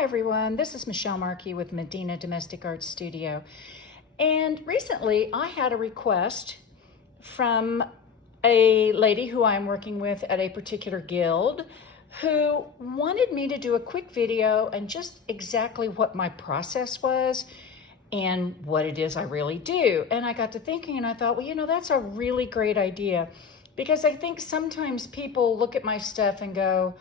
Hi everyone, this is Michelle Markey with Medina Domestic Arts Studio. And recently I had a request from a lady who I'm working with at a particular guild who wanted me to do a quick video and just exactly what my process was and what it is I really do. And I got to thinking and I thought, well, you know, that's a really great idea, because I think sometimes people look at my stuff and go,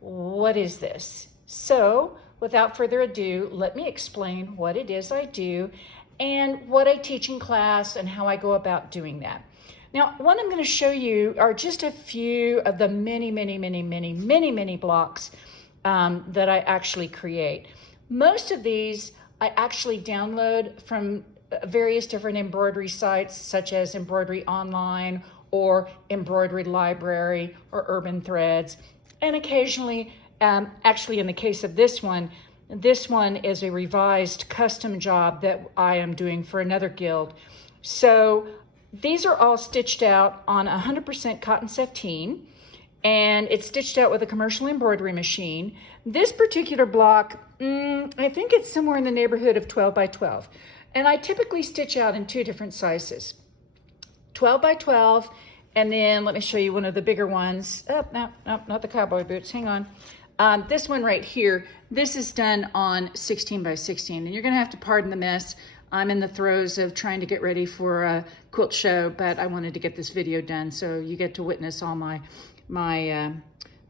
what is this? So without further ado, let me explain what it is I do and what I teach in class and how I go about doing that. Now, what I'm going to show you are just a few of the many blocks that I actually create. Most of these I actually download from various different embroidery sites, such as Embroidery Online or Embroidery Library or Urban Threads. And occasionally, actually in the case of this one is a revised custom job that I am doing for another guild. So these are all stitched out on 100% cotton sateen, and it's stitched out with a commercial embroidery machine. This particular block, I think it's somewhere in the neighborhood of 12 by 12. And I typically stitch out in two different sizes, 12 by 12, and then let me show you one of the bigger ones. Oh, no, not the cowboy boots, hang on. This one right here, this is done on 16 by 16, and you're gonna have to pardon the mess. I'm in the throes of trying to get ready for a quilt show, but I wanted to get this video done so you get to witness all my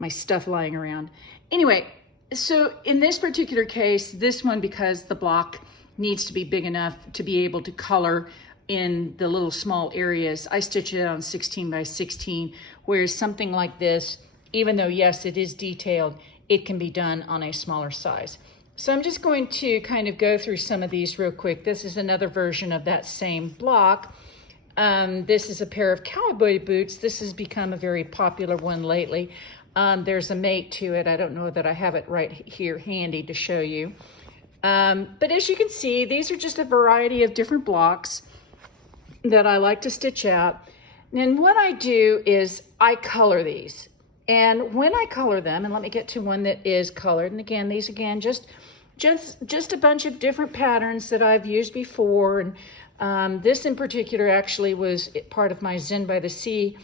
stuff lying around. Anyway, so in this particular case, this one, because the block needs to be big enough to be able to color in the little small areas, I stitch it on 16 by 16, whereas something like this, even though yes, it is detailed, it can be done on a smaller size. So I'm just going to kind of go through some of these real quick. This is another version of that same block. This is a pair of cowboy boots. This has become a very popular one lately. There's a mate to it. I don't know that I have it right here handy to show you. But as you can see, these are just a variety of different blocks that I like to stitch out. And what I do is I color these. And when I color them, and let me get to one that is colored, and again, these again, just a bunch of different patterns that I've used before. And this in particular actually was part of my Zen by the Sea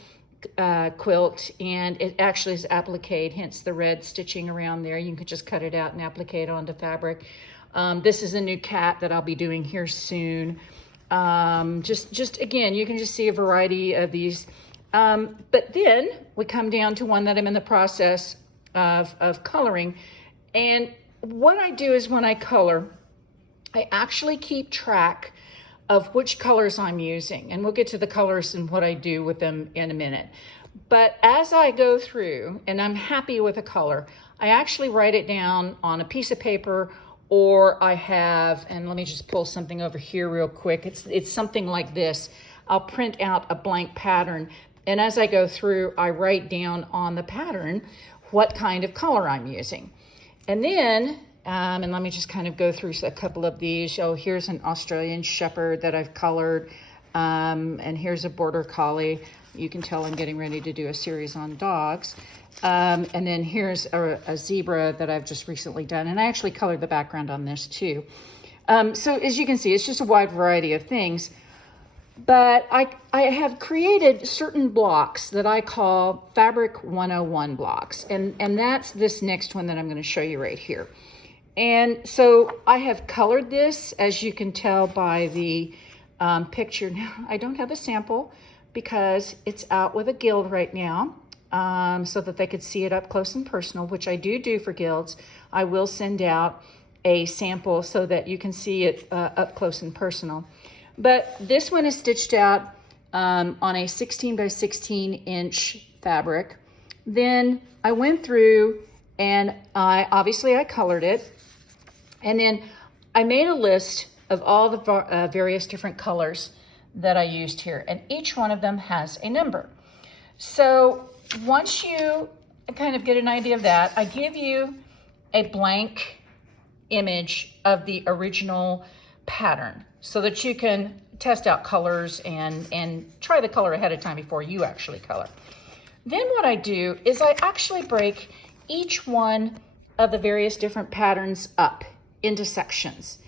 quilt, and it actually is appliqued, hence the red stitching around there. You can just cut it out and applique it onto fabric. This is a new cat that I'll be doing here soon. Just again, you can just see a variety of these. But then we come down to one that I'm in the process of coloring. And what I do is when I color, I actually keep track of which colors I'm using. And we'll get to the colors and what I do with them in a minute. But as I go through and I'm happy with a color, I actually write it down on a piece of paper, or I have, and let me just pull something over here real quick. It's something like this. I'll print out a blank pattern, and as I go through, I write down on the pattern what kind of color I'm using. And then, and let me just kind of go through a couple of these. Oh, here's an Australian Shepherd that I've colored, and here's a Border Collie. You can tell I'm getting ready to do a series on dogs. And then here's a zebra that I've just recently done, and I actually colored the background on this too. So as you can see, it's just a wide variety of things. But I have created certain blocks that I call Fabric 101 blocks, and that's this next one that I'm going to show you right here. And so I have colored this, as you can tell by the picture. Now, I don't have a sample because it's out with a guild right now, so that they could see it up close and personal, which I do for guilds. I will send out a sample so that you can see it up close and personal. But this one is stitched out on a 16 by 16 inch fabric. Then I went through and I colored it. And then I made a list of all the various different colors that I used here. And each one of them has a number. So once you kind of get an idea of that, I give you a blank image of the original pattern so that you can test out colors and try the color ahead of time before you actually color. Then what I do is I actually break each one of the various different patterns up into sections.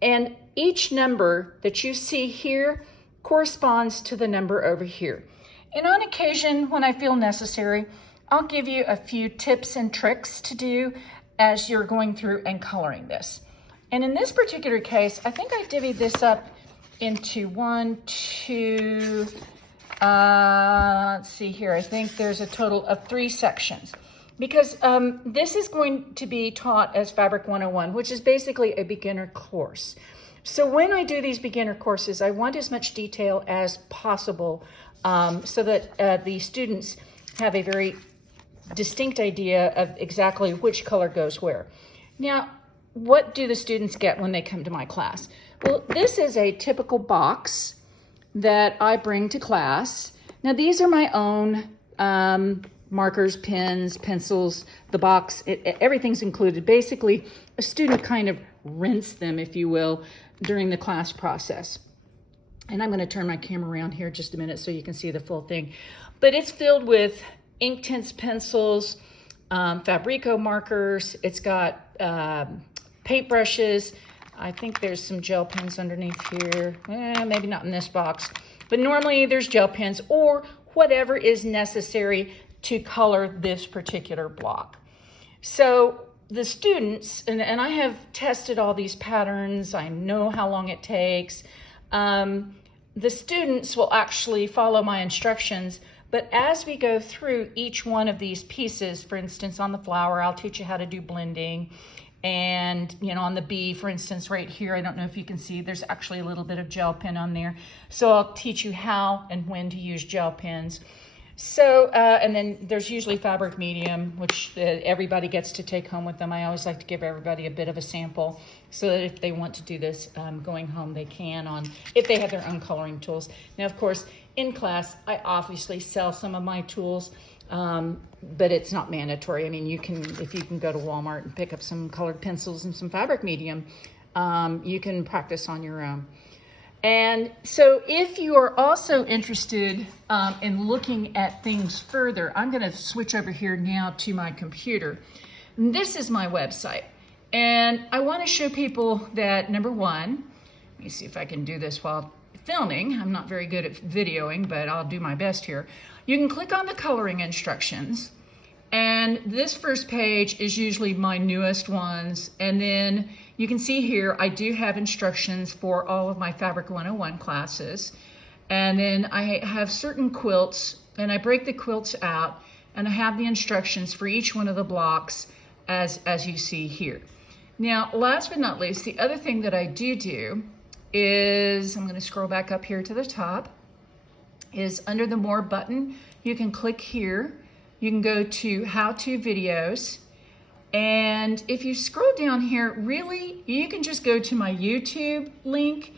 And each number that you see here corresponds to the number over here. And on occasion, when I feel necessary, I'll give you a few tips and tricks to do as you're going through and coloring this. And in this particular case, I think I divvied this up into let's see here. I think there's a total of 3 sections because this is going to be taught as Fabric 101, which is basically a beginner course. So when I do these beginner courses, I want as much detail as possible so that the students have a very distinct idea of exactly which color goes where. Now, what do the students get when they come to my class? Well, this is a typical box that I bring to class. Now, these are my own markers, pens, pencils, the box, everything's included. Basically, a student kind of rents them, if you will, during the class process. And I'm going to turn my camera around here just a minute so you can see the full thing. But it's filled with Inktense pencils, Fabrico markers. It's got paintbrushes. I think there's some gel pens underneath here. Maybe not in this box. But normally there's gel pens or whatever is necessary to color this particular block. So the students, and I have tested all these patterns. I know how long it takes. The students will actually follow my instructions. But as we go through each one of these pieces, for instance, on the flower, I'll teach you how to do blending. And, you know, on the bee, for instance, right here, I don't know if you can see, there's actually a little bit of gel pen on there. So I'll teach you how and when to use gel pens. So, and then there's usually fabric medium, which everybody gets to take home with them. I always like to give everybody a bit of a sample so that if they want to do this going home, they can if they have their own coloring tools. Now, of course, in class, I obviously sell some of my tools, but it's not mandatory. I mean, if you can go to Walmart and pick up some colored pencils and some fabric medium, you can practice on your own. And so if you are also interested in looking at things further, I'm going to switch over here now to my computer. And this is my website. And I want to show people that, number one, let me see if I can do this while filming. I'm not very good at videoing, but I'll do my best here. You can click on the coloring instructions. And this first page is usually my newest ones. And then you can see here, I do have instructions for all of my Fabric 101 classes. And then I have certain quilts, and I break the quilts out, and I have the instructions for each one of the blocks as you see here. Now, last but not least, the other thing that I do is, I'm going to scroll back up here to the top, is under the More button, you can click here. You can go to How To Videos. And if you scroll down here, really, you can just go to my YouTube link.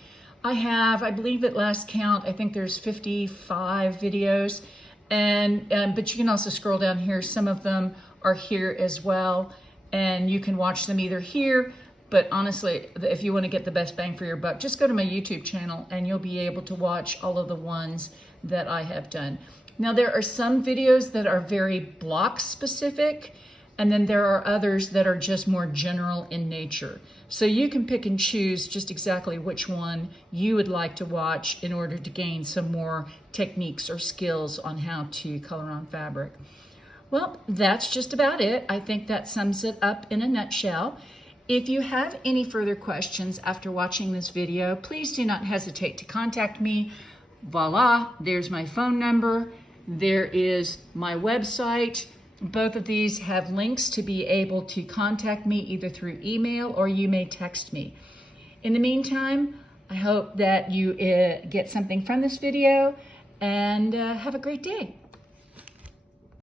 I believe at last count, I think there's 55 videos. But you can also scroll down here. Some of them are here as well. And you can watch them either here, but honestly, if you want to get the best bang for your buck, just go to my YouTube channel and you'll be able to watch all of the ones that I have done. Now, there are some videos that are very block specific, and then there are others that are just more general in nature. So you can pick and choose just exactly which one you would like to watch in order to gain some more techniques or skills on how to color on fabric. Well, that's just about it. I think that sums it up in a nutshell. If you have any further questions after watching this video, please do not hesitate to contact me. Voila, there's my phone number. There is my website. Both of these have links to be able to contact me either through email or you may text me. In the meantime, I hope that you get something from this video and have a great day.